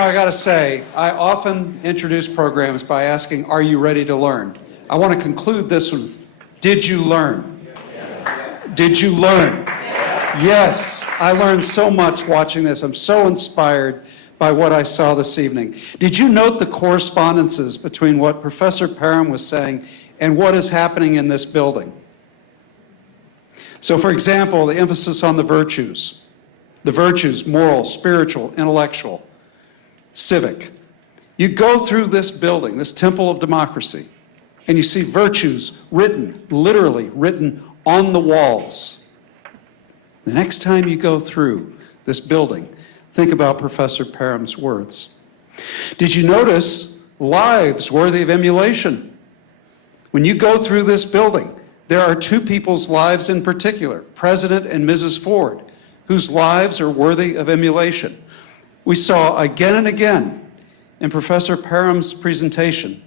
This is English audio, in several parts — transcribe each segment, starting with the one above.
I got to say, I often introduce programs by asking, are you ready to learn? I want to conclude this with, did you learn? Did you learn? Yes, I learned so much watching this. I'm so inspired by what I saw this evening. Did you note the correspondences between what Professor Parham was saying and what is happening in this building? So, for example, the emphasis on the virtues, moral, spiritual, intellectual, civic. You go through this building, this temple of democracy, and you see virtues written, literally written on the walls. The next time you go through this building, think about Professor Parham's words. Did you notice lives worthy of emulation? When you go through this building, there are two people's lives in particular, President and Mrs. Ford, whose lives are worthy of emulation. We saw again and again in Professor Parham's presentation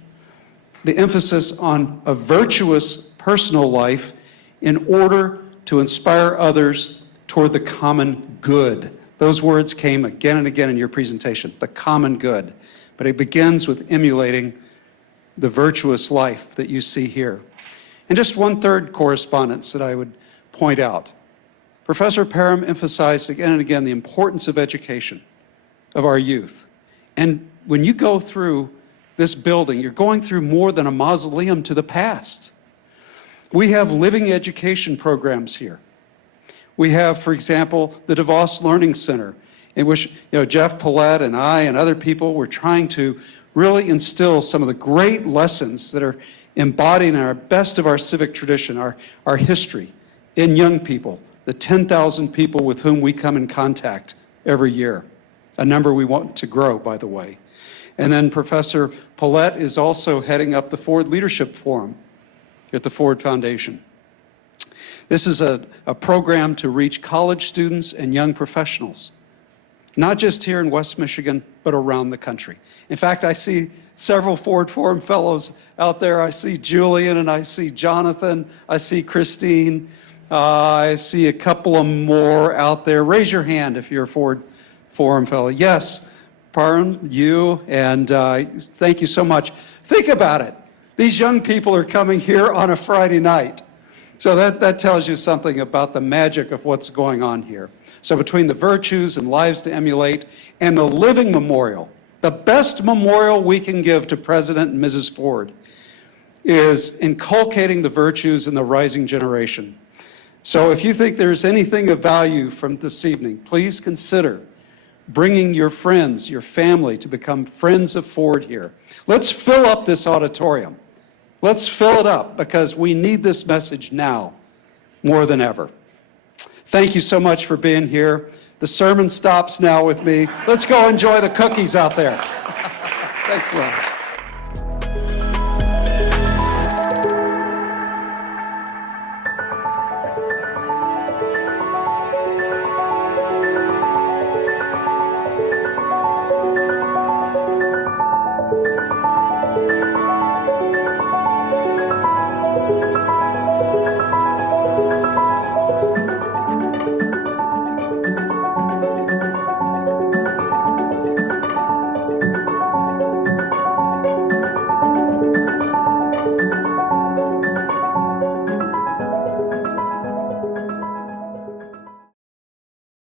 the emphasis on a virtuous personal life in order to inspire others toward the common good. Those words came again and again in your presentation, the common good. But it begins with emulating the virtuous life that you see here. And just one third correspondence that I would point out. Professor Parham emphasized again and again the importance of education of our youth. And when you go through this building, you're going through more than a mausoleum to the past. We have living education programs here. We have, for example, the DeVos Learning Center, in which Jeff Paulette and I and other people were trying to really instill some of the great lessons that are embodied in our best of our civic tradition, our history, in young people, the 10,000 people with whom we come in contact every year, a number we want to grow, by the way. And then Professor Paulette is also heading up the Ford Leadership Forum at the Ford Foundation. This is a program to reach college students and young professionals, not just here in West Michigan, but around the country. In fact, I see several Ford Forum fellows out there. I see Julian and I see Jonathan. I see Christine. I see a couple of more out there. Raise your hand if you're a Ford Forum fellow. Yes, Parham, you, and thank you so much. Think about it. These young people are coming here on a Friday night. So that tells you something about the magic of what's going on here. So between the virtues and lives to emulate and the living memorial, the best memorial we can give to President and Mrs. Ford is inculcating the virtues in the rising generation. So if you think there's anything of value from this evening, please consider bringing your friends, your family to become friends of Ford here. Let's fill up this auditorium. Let's fill it up because we need this message now more than ever. Thank you so much for being here. The sermon stops now with me. Let's go enjoy the cookies out there. Thanks a lot.